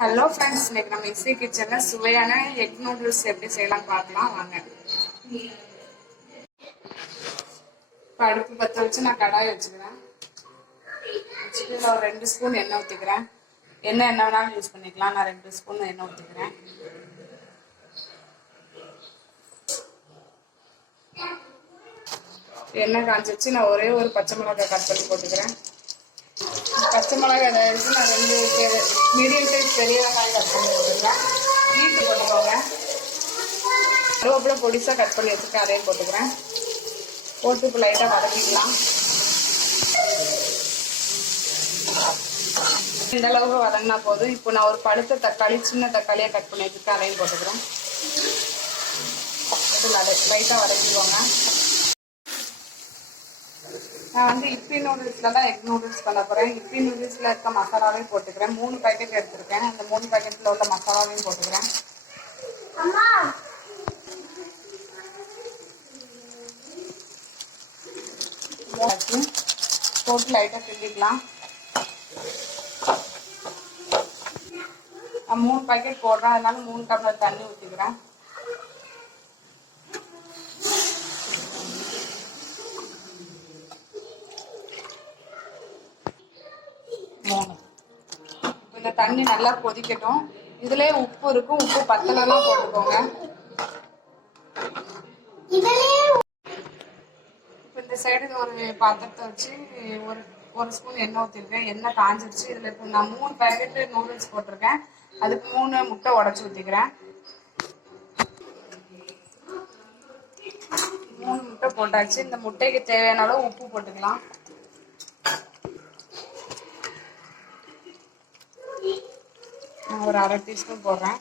Hello friends, இன்னைக்கு நம்ம EC கிச்சனில் சுவையான எக் நூடுல்ஸ் எப்படி செய்யலாம் பார்க்கலாம் வாங்க. இப்போ அடுப்பு பற்ற வச்சு நான் கடாயை வச்சுக்கிறேன். வச்சுட்டு ஒரு 2 ஸ்பூன் எண்ணெய் ஊற்றிக்கிறேன். என்ன வேணாலும் யூஸ் பண்ணிக்கலாம். நான் 2 ஸ்பூன் எண்ணெய் ஊற்றிக்கிறேன். எண்ணெய் காஞ்சிச்சு. நான் ஒரே ஒரு பச்சை மிளகாய் கட் பண்ணி போட்டுக்கிறேன். பச்சை மிளகாய் எடுத்து நான் 2 மீடியம் சைஸ் பெரிய வெங்காயம் கட் பண்ணி போட்டுக்கிறேன். வீட்டு போட்டுக்கோங்க. கருவேப்பிலை பொடிசாக கட் பண்ணி வச்சுருக்கேன், அதையும் போட்டுக்கிறேன். போட்டு இப்போ லைட்டாக வதக்கிக்கலாம். இந்த அளவுக்கு வதங்கினா போதும். இப்போ நான் ஒரு பழுத்த தக்காளி, சின்ன தக்காளியாக கட் பண்ணி வச்சுருக்கேன், அதையும் போட்டுக்கிறேன். லைட்டாக வதக்கிக்கோங்க. நான் இப்பி நூடுல்ஸில் தான் எக் நூடுல்ஸ் பண்ண போகிறேன். இப்பி நூடுல்ஸில் இருக்க மசாலாவையும் போட்டுக்கிறேன். 3 பேக்கெட் எடுத்துருக்கேன். அந்த 3 பேக்கெட்டில் உள்ள மசாலாவையும் போட்டுக்கிறேன். போட்டு லைட்டாக கிண்டிக்கலாம். நான் 3 பேக்கெட் போடுறேன், அதனால 3 டம்ளர் தண்ணி ஊற்றிக்கிறேன். இந்த தண்ணி நல்லா கொதிக்கட்டும். இதுலயே உப்பு இருக்கும், உப்பு பத்தலாம் போட்டுக்கோங்க. இப்போ இந்த சைடு ஒரு பாத்திரத்தை வச்சு ஒரு ஸ்பூன் எண்ணெய் ஊற்றிருக்கேன். எண்ணெய் காஞ்சிருச்சு. இதில் இப்போ நான் 3 பேக்கெட்டு நூடுல்ஸ் போட்டிருக்கேன். அதுக்கு 3 முட்டை உடச்சி ஊற்றிக்கிறேன். 3 முட்டை போட்டாச்சு. இந்த முட்டைக்கு தேவையான அளவு உப்பு போட்டுக்கலாம். நான் ஒரு 1/2 டீஸ்பூன் போடுறேன்.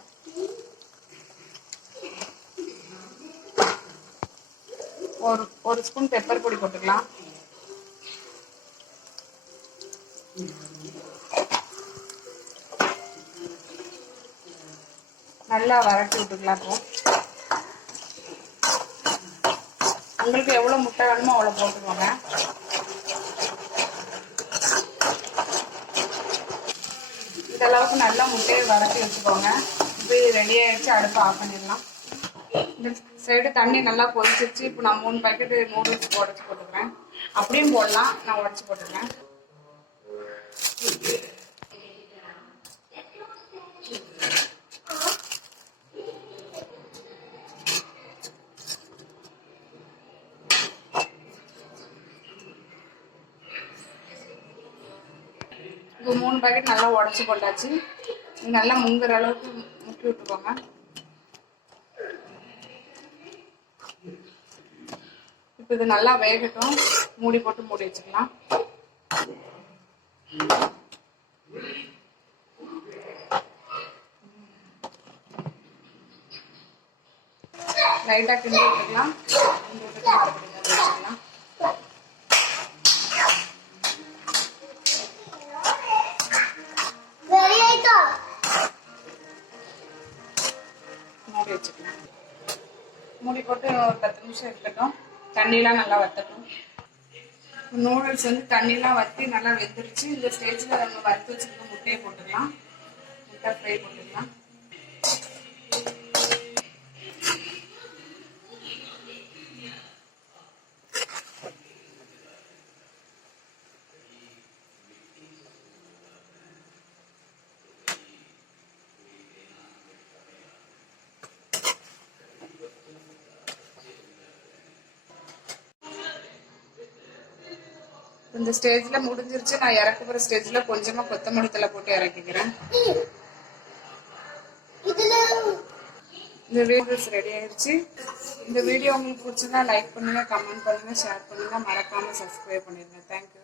ஒரு ஸ்பூன் பெப்பர் பொடி போட்டுக்கலாம். நல்லா வதக்கி விட்டுக்கலாம். இப்போ உங்களுக்கு எவ்வளோ முட்டை வேணுமோ அவ்வளோ போட்டுக்கோங்க. இந்த அளவுக்கு நல்லா முட்டையை வதக்கி வச்சுக்கோங்க. இப்போ இது ரெடி ஆகிடுச்சு. அடுப்பு ஆஃப் பண்ணிடலாம். இந்த சைடு தண்ணி நல்லா கொதிச்சிருச்சு. இப்போ நான் 3 பேக்கெட்டு நூடுல்ஸ் உடச்சி போட்டுக்கிறேன். அப்படியும் போடலாம், நான் உடச்சி போட்டுக்கிறேன். இப்போ 3 பேக்கெட் நல்லா உடச்சி போட்டாச்சு. நல்லா முங்குற அளவுக்கு முக்கி விட்டுக்கோங்க. இப்போ இது நல்லா வேகட்டும். மூடி போட்டு மூடி வச்சுக்கலாம். லைட்டாக கிண்டி விட்டுக்கலாம். கிண்டி விட்டுட்டு மறுபடியும் மூடி வச்சுக்கலாம். மூடி வச்சுக்கலாம். மூடி போட்டு ஒரு 10 நிமிஷம் இருக்கட்டும். தண்ணியெலாம் நல்லா வற்றட்டும். நூடுல்ஸ் தண்ணியெலாம் வற்றி நல்லா வெந்துருச்சு. இந்த ஸ்டேஜில் நம்ம வறுத்து வச்சுருக்க முட்டையை போட்டுக்கலாம். முட்டை ஃப்ரை போட்டுக்கலாம். இந்த ஸ்டேஜ்ல முடிஞ்சிருச்சு. நான் இறக்க போற ஸ்டேஜ்ல கொஞ்சமா கொத்தமல்லி தழை போட்டு இறக்கிக்கிறேன். இந்த வீடியோஸ் ரெடி ஆயிடுச்சு. இந்த வீடியோ உங்களுக்கு பிடிச்சிருந்தா லைக் பண்ணுங்க, கமெண்ட் பண்ணுங்க, ஷேர் பண்ணுங்க, மறக்காம சப்ஸ்கிரைப் பண்ணிருங்க. தேங்க்யூ.